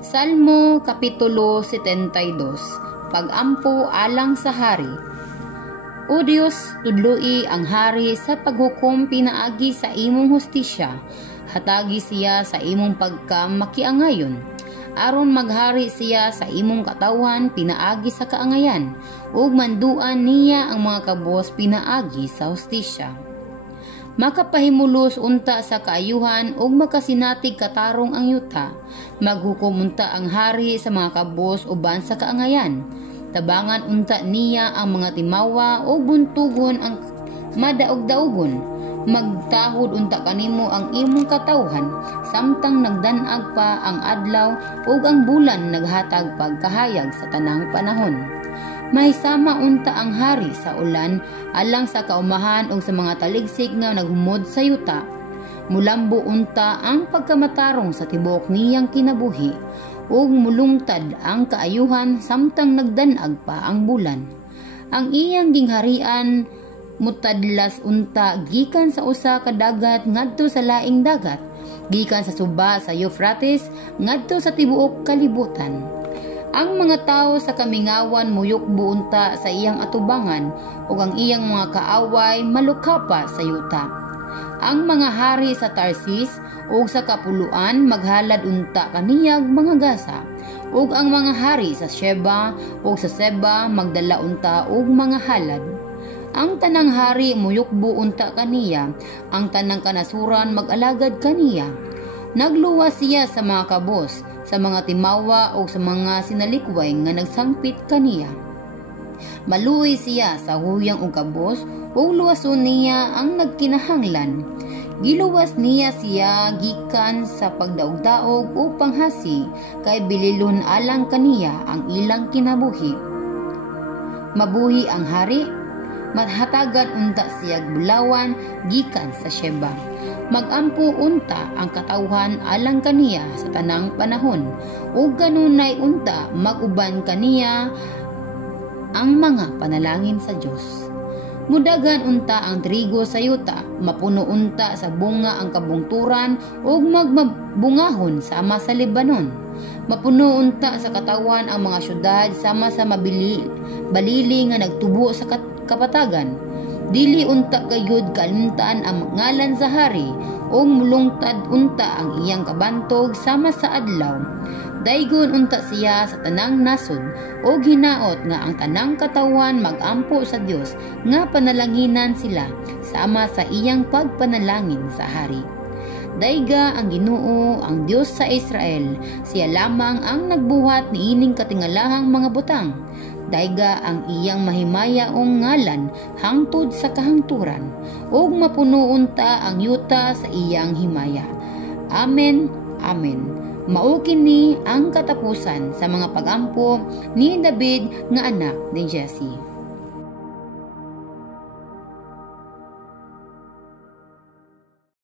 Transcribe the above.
Salmo Kapitulo 72. Pag-ampo alang sa hari. O Diyos, tudloi ang hari sa paghukom pinaagi sa imong hustisya. Hatagi siya sa imong pagkamakiangayon. Aron maghari siya sa imong katawan pinaagi sa kaangayan. Ug manduan niya ang mga kabos pinaagi sa hustisya. Makapahimulos unta sa kaayuhan ug makasinatig katarong ang yuta. Maghukom unta ang hari sa mga kabos uban sa kaangayan. Tabangan unta niya ang mga timawa ug buntugon ang madaog-daogon. Magtahod unta kanimo ang imong katawhan samtang nagdanag pa ang adlaw ug ang bulan naghatag pagkahayag sa tanang panahon. Mahisama unta ang hari sa ulan alang sa kaumahan ug sa mga taligsik nga naghumod sa yuta. Mulambo unta ang pagkamatarong sa tibuok niyang kinabuhi ug mulungtad ang kaayuhan samtang nagdanag pa ang bulan. Ang iyang gingharian mutadlas unta gikan sa usa ka dagat ngadto sa laing dagat, gikan sa suba sa Euphrates ngadto sa tibuok kalibutan. Ang mga tao sa kamingawan muyukbo unta sa iyang atubangan ug ang iyang mga kaaway malukapa sa yuta. Ang mga hari sa Tarsis ug sa kapuluan maghalad unta kaniyag mga gasa, ug ang mga hari sa Sheba ug sa Seba magdala unta og mga halad. Ang tanang hari muyukbo unta kaniya, ang tanang kanasuran mag-alagad kaniya. Nagluwas siya sa mga kabos, sa mga timawa o sa mga sinalikway nga nagsangpit kaniya. Maluoy siya sa huyang ug kabos ug luwason niya ang nagkinahanglan. Giluwas niya siya gikan sa pagdaog-daog o panghasi kay bililon alang kaniya ang ilang kinabuhi. Mabuhi ang hari, mathatagan unta siya bulawan gikan sa Sheba. Magampo unta ang katawhan alang kaniya sa tanang panahon ug kanunay unta maguban kaniya ang mga panalangin sa Dios. Mudagan unta ang trigo sa yuta, mapuno unta sa bunga ang kabungturan ug magbungahon sama sa Lebanon. Mapuno unta sa katawan ang mga syudad sama sa balili nga nagtubo sa kapatagan. Dili unta gayud kalimtaan ang ngalan sa hari ug mulungtad unta ang iyang kabantog sama sa adlaw. Daygon unta siya sa tanang nasod ug hinaot nga ang tanang katawan magampo sa Dios nga panalanginan sila sama sa iyang pagpanalangin sa hari. Dayga ang Ginoo, ang Dios sa Israel, siya lamang ang nagbuhat niining katingalahang mga butang. Dayga ang iyang mahimaya o ngalan hangtod sa kahangturan, ug mapuno unta ang yuta sa iyang himaya. Amen, Amen. Mao kini ang katapusan sa mga pagampo ni David nga anak ni Jesse.